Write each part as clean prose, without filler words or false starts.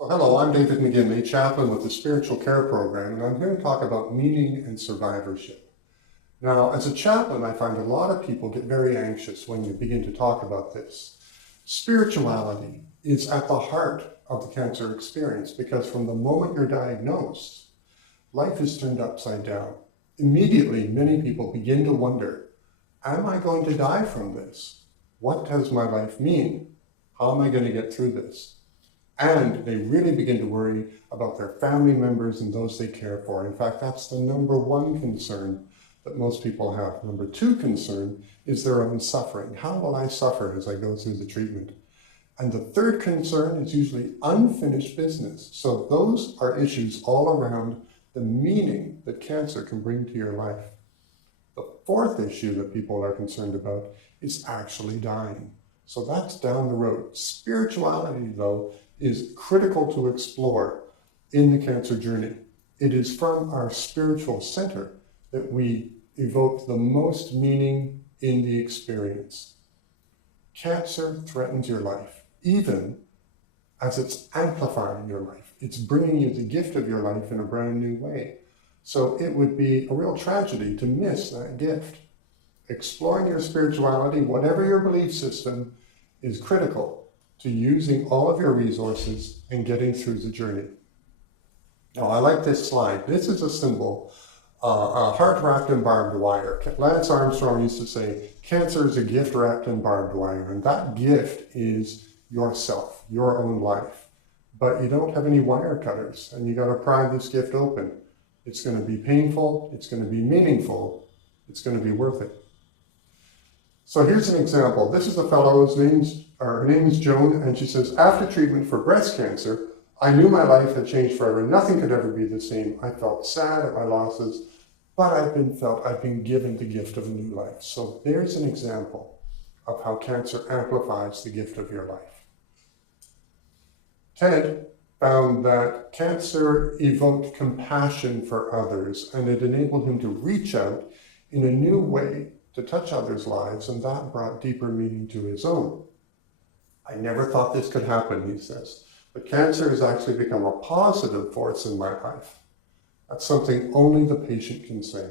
So hello, I'm David Maginley, chaplain with the Spiritual Care Program, and I'm here to talk about meaning and survivorship. Now, as a chaplain, I find a lot of people get very anxious when you begin to talk about this. Spirituality is at the heart of the cancer experience because from the moment you're diagnosed, life is turned upside down. Immediately, many people begin to wonder, am I going to die from this? What does my life mean? How am I going to get through this? And they really begin to worry about their family members and those they care for. In fact, that's the number one concern that most people have. Number two concern is their own suffering. How will I suffer as I go through the treatment? And the third concern is usually unfinished business. So those are issues all around the meaning that cancer can bring to your life. The fourth issue that people are concerned about is actually dying. So that's down the road. Spirituality, though, is critical to explore in the cancer journey. It is from our spiritual center that we evoke the most meaning in the experience. Cancer threatens your life, even as it's amplifying your life. It's bringing you the gift of your life in a brand new way. So it would be a real tragedy to miss that gift. Exploring your spirituality, whatever your belief system, is critical to using all of your resources and getting through the journey. Now, I like this slide. This is a symbol, a heart wrapped in barbed wire. Lance Armstrong used to say, cancer is a gift wrapped in barbed wire, and that gift is yourself, your own life. But you don't have any wire cutters, and you got to pry this gift open. It's going to be painful, it's going to be meaningful, it's going to be worth it. So here's an example. This is a fellow, her name is Joan, and she says, after treatment for breast cancer, I knew my life had changed forever. Nothing could ever be the same. I felt sad at my losses, but I've been given the gift of a new life. So there's an example of how cancer amplifies the gift of your life. Ted found that cancer evoked compassion for others, and it enabled him to reach out in a new way to touch others' lives, and that brought deeper meaning to his own. I never thought this could happen, he says, but cancer has actually become a positive force in my life. That's something only the patient can say.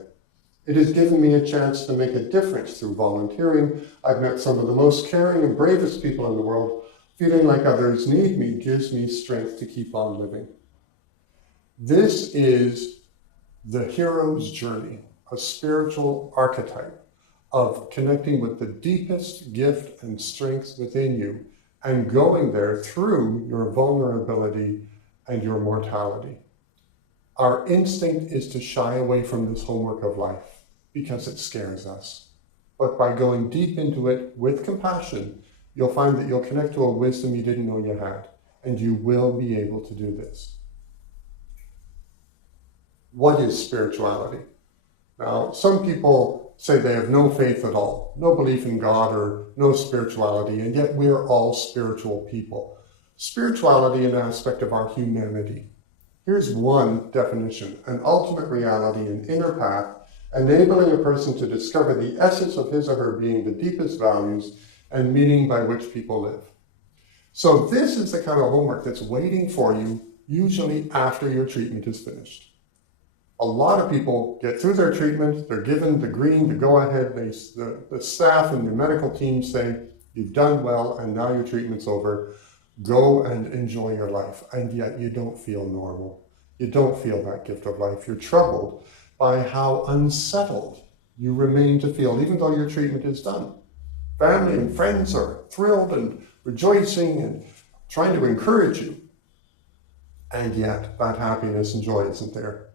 It has given me a chance to make a difference through volunteering. I've met some of the most caring and bravest people in the world. Feeling like others need me gives me strength to keep on living. This is the hero's journey, a spiritual archetype of connecting with the deepest gift and strength within you and going there through your vulnerability and your mortality. Our instinct is to shy away from this homework of life because it scares us. But by going deep into it with compassion, you'll find that you'll connect to a wisdom you didn't know you had, and you will be able to do this. What is spirituality? Now, some people say they have no faith at all, no belief in God or no spirituality, and yet we're all spiritual people. Spirituality is an aspect of our humanity. Here's one definition: an ultimate reality, an inner path, enabling a person to discover the essence of his or her being, the deepest values and meaning by which people live. So this is the kind of homework that's waiting for you, usually after your treatment is finished. A lot of people get through their treatment, they're given the green to go ahead, the staff and the medical team say, you've done well and now your treatment's over, go and enjoy your life. And yet you don't feel normal. You don't feel that gift of life. You're troubled by how unsettled you remain to feel, even though your treatment is done. Family and friends are thrilled and rejoicing and trying to encourage you. And yet that happiness and joy isn't there.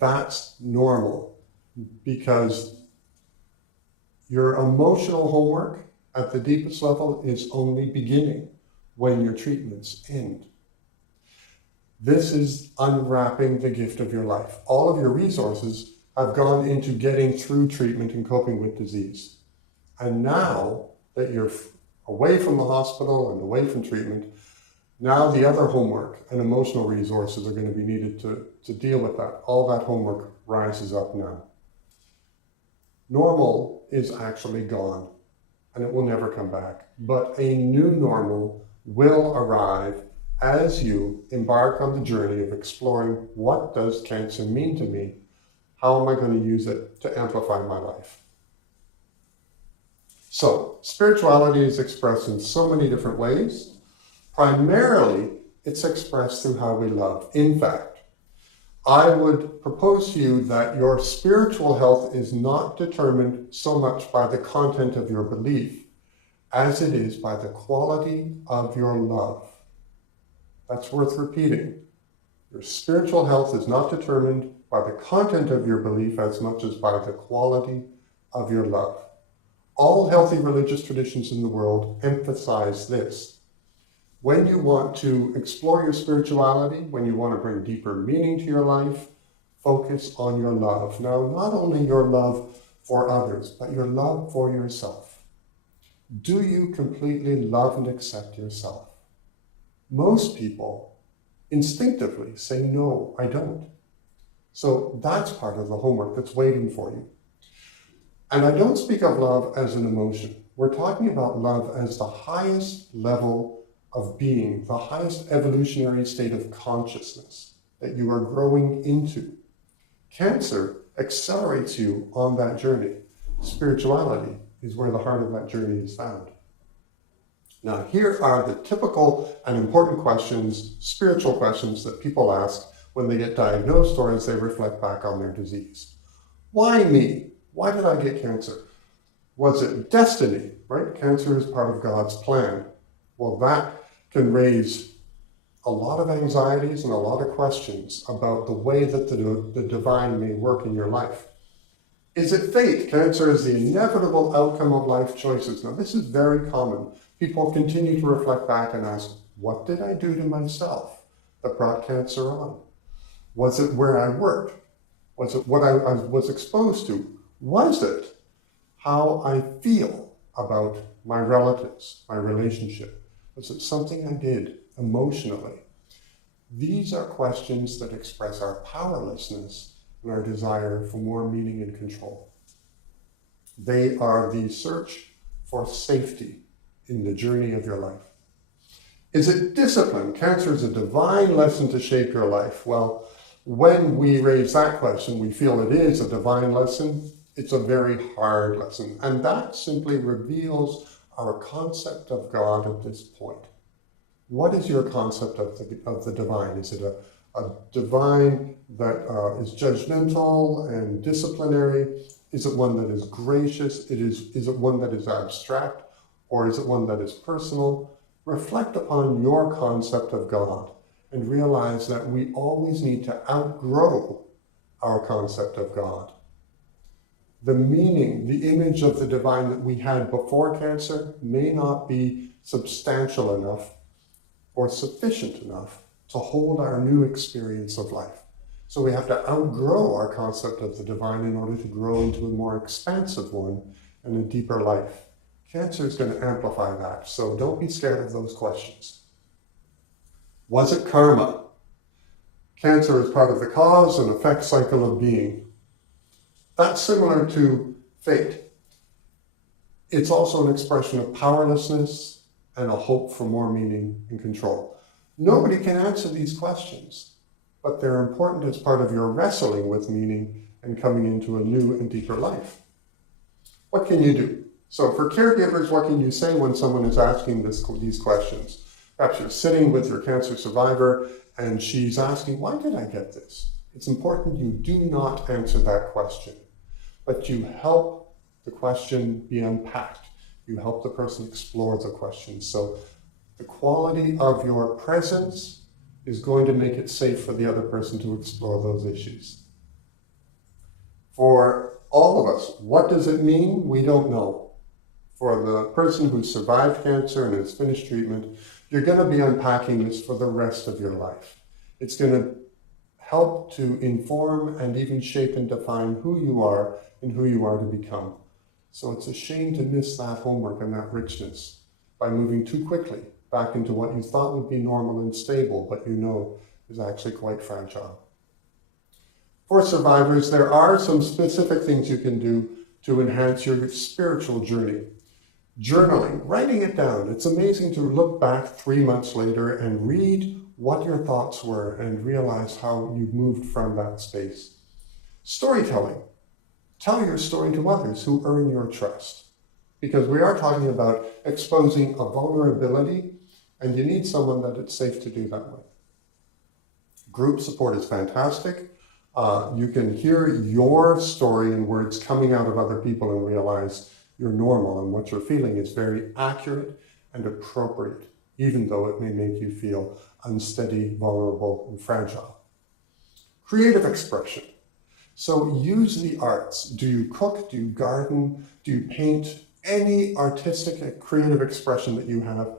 That's normal because your emotional homework at the deepest level is only beginning when your treatments end. This is unwrapping the gift of your life. All of your resources have gone into getting through treatment and coping with disease. And now that you're away from the hospital and away from treatment, now the other homework and emotional resources are going to be needed to deal with that. All that homework rises up now. Normal is actually gone, and it will never come back. But a new normal will arrive as you embark on the journey of exploring what does cancer mean to me, how am I going to use it to amplify my life? So, spirituality is expressed in so many different ways. Primarily, it's expressed through how we love. In fact, I would propose to you that your spiritual health is not determined so much by the content of your belief as it is by the quality of your love. That's worth repeating. Your spiritual health is not determined by the content of your belief as much as by the quality of your love. All healthy religious traditions in the world emphasize this. When you want to explore your spirituality, when you want to bring deeper meaning to your life, focus on your love. Now, not only your love for others, but your love for yourself. Do you completely love and accept yourself? Most people instinctively say, no, I don't. So that's part of the homework that's waiting for you. And I don't speak of love as an emotion. We're talking about love as the highest level of being, the highest evolutionary state of consciousness that you are growing into. Cancer accelerates you on that journey. Spirituality is where the heart of that journey is found. Now, here are the typical and important questions, spiritual questions that people ask when they get diagnosed or as they reflect back on their disease. Why me? Why did I get cancer? Was it destiny, right? Cancer is part of God's plan. Well, that can raise a lot of anxieties and a lot of questions about the way that the divine may work in your life. Is it fate? Cancer is the inevitable outcome of life choices. Now, this is very common. People continue to reflect back and ask, what did I do to myself that brought cancer on? Was it where I worked? Was it what I was exposed to? Was it how I feel about my relatives, my relationship? Was it something I did emotionally? These are questions that express our powerlessness and our desire for more meaning and control. They are the search for safety in the journey of your life. Is it discipline? Cancer is a divine lesson to shape your life. Well, when we raise that question, we feel it is a divine lesson. It's a very hard lesson. And that simply reveals our concept of God at this point. What is your concept of the divine? Is it a divine that is judgmental and disciplinary? Is it one that is gracious? Is it one that is abstract? Or is it one that is personal? Reflect upon your concept of God and realize that we always need to outgrow our concept of God. The meaning, the image of the divine that we had before cancer may not be substantial enough or sufficient enough to hold our new experience of life. So we have to outgrow our concept of the divine in order to grow into a more expansive one and a deeper life. Cancer is going to amplify that, so don't be scared of those questions. Was it karma? Cancer is part of the cause and effect cycle of being. That's similar to fate. It's also an expression of powerlessness and a hope for more meaning and control. Nobody can answer these questions, but they're important as part of your wrestling with meaning and coming into a new and deeper life. What can you do? So for caregivers, what can you say when someone is asking these questions? Perhaps you're sitting with your cancer survivor and she's asking, why did I get this? It's important you do not answer that question, but you help the question be unpacked. You help the person explore the question. So the quality of your presence is going to make it safe for the other person to explore those issues. For all of us, what does it mean? We don't know. For the person who survived cancer and has finished treatment, you're going to be unpacking this for the rest of your life. It's going to help to inform and even shape and define who you are and who you are to become. So it's a shame to miss that homework and that richness by moving too quickly back into what you thought would be normal and stable, but you know is actually quite fragile. For survivors, there are some specific things you can do to enhance your spiritual journey. Journaling, writing it down. It's amazing to look back 3 months later and read what your thoughts were and realize how you've moved from that space. Storytelling. Tell your story to others who earn your trust. Because we are talking about exposing a vulnerability, and you need someone that it's safe to do that with. Group support is fantastic. You can hear your story in words coming out of other people and realize you're normal and what you're feeling is very accurate and appropriate, even though it may make you feel unsteady, vulnerable, and fragile. Creative expression. So use the arts. Do you cook? Do you garden? Do you paint? Any artistic, creative expression that you have,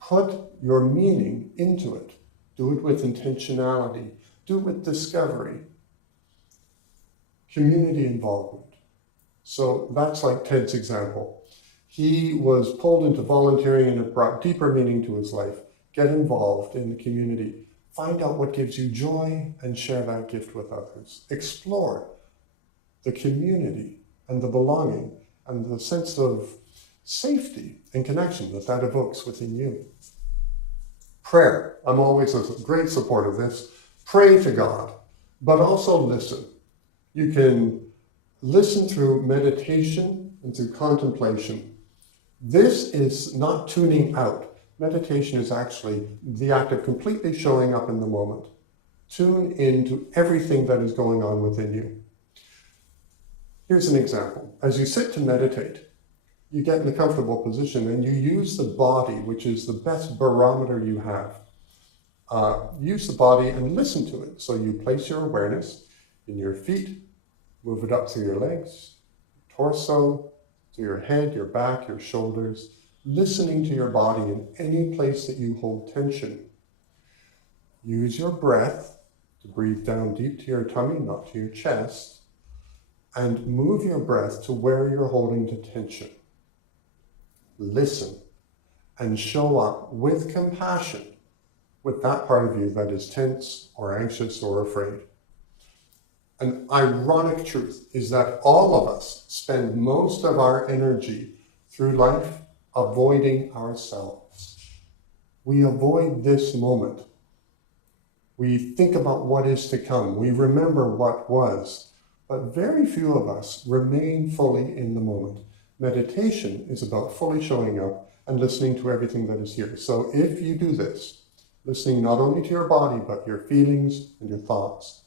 put your meaning into it. Do it with intentionality. Do it with discovery. Community involvement. So that's like Ted's example. He was pulled into volunteering and it brought deeper meaning to his life. Get involved in the community. Find out what gives you joy and share that gift with others. Explore the community and the belonging and the sense of safety and connection that that evokes within you. Prayer. I'm always a great supporter of this. Pray to God, but also listen. You can listen through meditation and through contemplation. This is not tuning out. Meditation is actually the act of completely showing up in the moment. Tune into everything that is going on within you. Here's an example. As you sit to meditate, you get in a comfortable position and you use the body, which is the best barometer you have. Use the body and listen to it. So you place your awareness in your feet, move it up through your legs, torso, to your head, your back, your shoulders, listening to your body in any place that you hold tension. Use your breath to breathe down deep to your tummy, not to your chest, and move your breath to where you're holding the tension. Listen and show up with compassion with that part of you that is tense or anxious or afraid. An ironic truth is that all of us spend most of our energy through life avoiding ourselves. We avoid this moment. We think about what is to come. We remember what was. But very few of us remain fully in the moment. Meditation is about fully showing up and listening to everything that is here. So if you do this, listening not only to your body, but your feelings and your thoughts,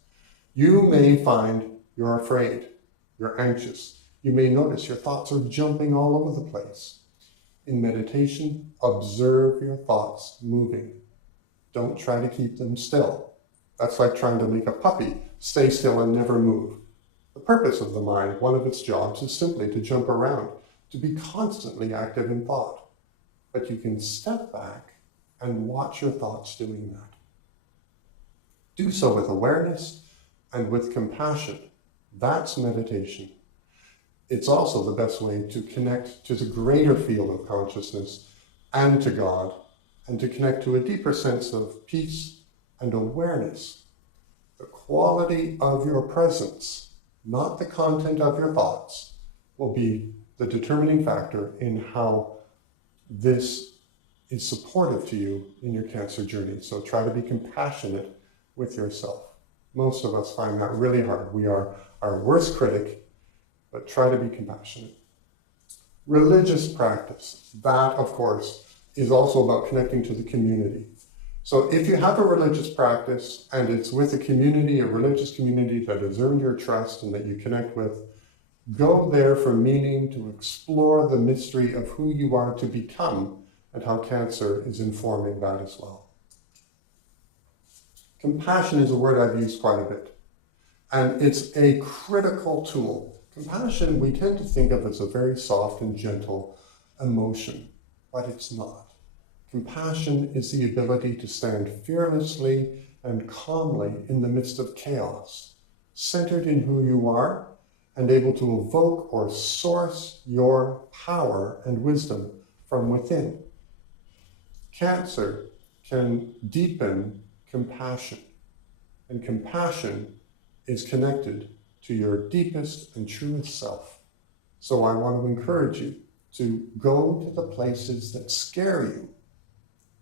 you may find you're afraid, you're anxious. You may notice your thoughts are jumping all over the place. In meditation, observe your thoughts moving. Don't try to keep them still. That's like trying to make a puppy stay still and never move. The purpose of the mind, one of its jobs, is simply to jump around, to be constantly active in thought. But you can step back and watch your thoughts doing that. Do so with awareness and with compassion. That's meditation. It's also the best way to connect to the greater field of consciousness and to God, and to connect to a deeper sense of peace and awareness. The quality of your presence, not the content of your thoughts, will be the determining factor in how this is supportive to you in your cancer journey. So try to be compassionate with yourself. Most of us find that really hard. We are our worst critic, but try to be compassionate. Religious practice, that of course is also about connecting to the community. So if you have a religious practice and it's with a community, a religious community that has earned your trust and that you connect with, go there for meaning, to explore the mystery of who you are to become and how cancer is informing that as well. Compassion is a word I've used quite a bit, and it's a critical tool. Compassion we tend to think of as a very soft and gentle emotion, but it's not. Compassion is the ability to stand fearlessly and calmly in the midst of chaos, centered in who you are and able to evoke or source your power and wisdom from within. Cancer can deepen compassion, and compassion is connected to your deepest and truest self. So I want to encourage you to go to the places that scare you,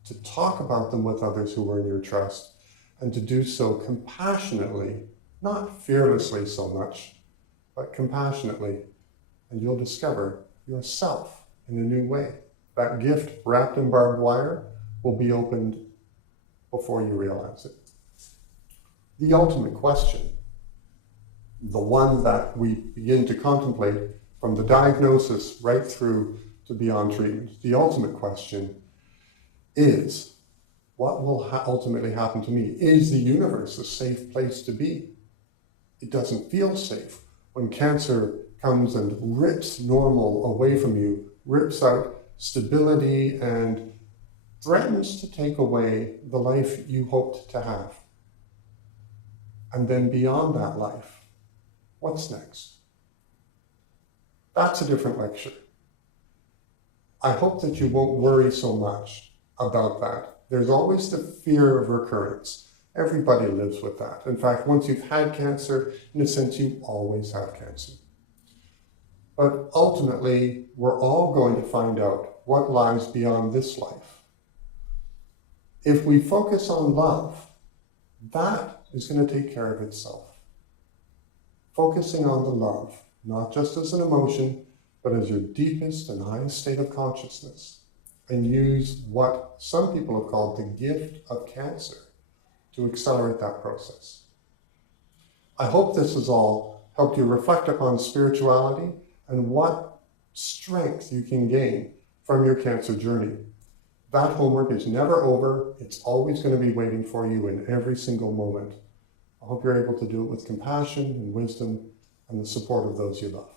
to talk about them with others who are in your trust, and to do so compassionately, not fearlessly so much, but compassionately, and you'll discover yourself in a new way. That gift wrapped in barbed wire will be opened before you realize it. The ultimate question, the one that we begin to contemplate from the diagnosis right through to beyond treatment, the ultimate question is, what will ultimately happen to me? Is the universe a safe place to be? It doesn't feel safe when cancer comes and rips normal away from you, rips out stability, and threatens to take away the life you hoped to have. And then beyond that life, what's next? That's a different lecture. I hope that you won't worry so much about that. There's always the fear of recurrence. Everybody lives with that. In fact, once you've had cancer, in a sense, you always have cancer. But ultimately, we're all going to find out what lies beyond this life. If we focus on love, that is going to take care of itself. Focusing on the love, not just as an emotion, but as your deepest and highest state of consciousness, and use what some people have called the gift of cancer to accelerate that process. I hope this has all helped you reflect upon spirituality and what strength you can gain from your cancer journey. That homework is never over. It's always going to be waiting for you in every single moment. I hope you're able to do it with compassion and wisdom and the support of those you love.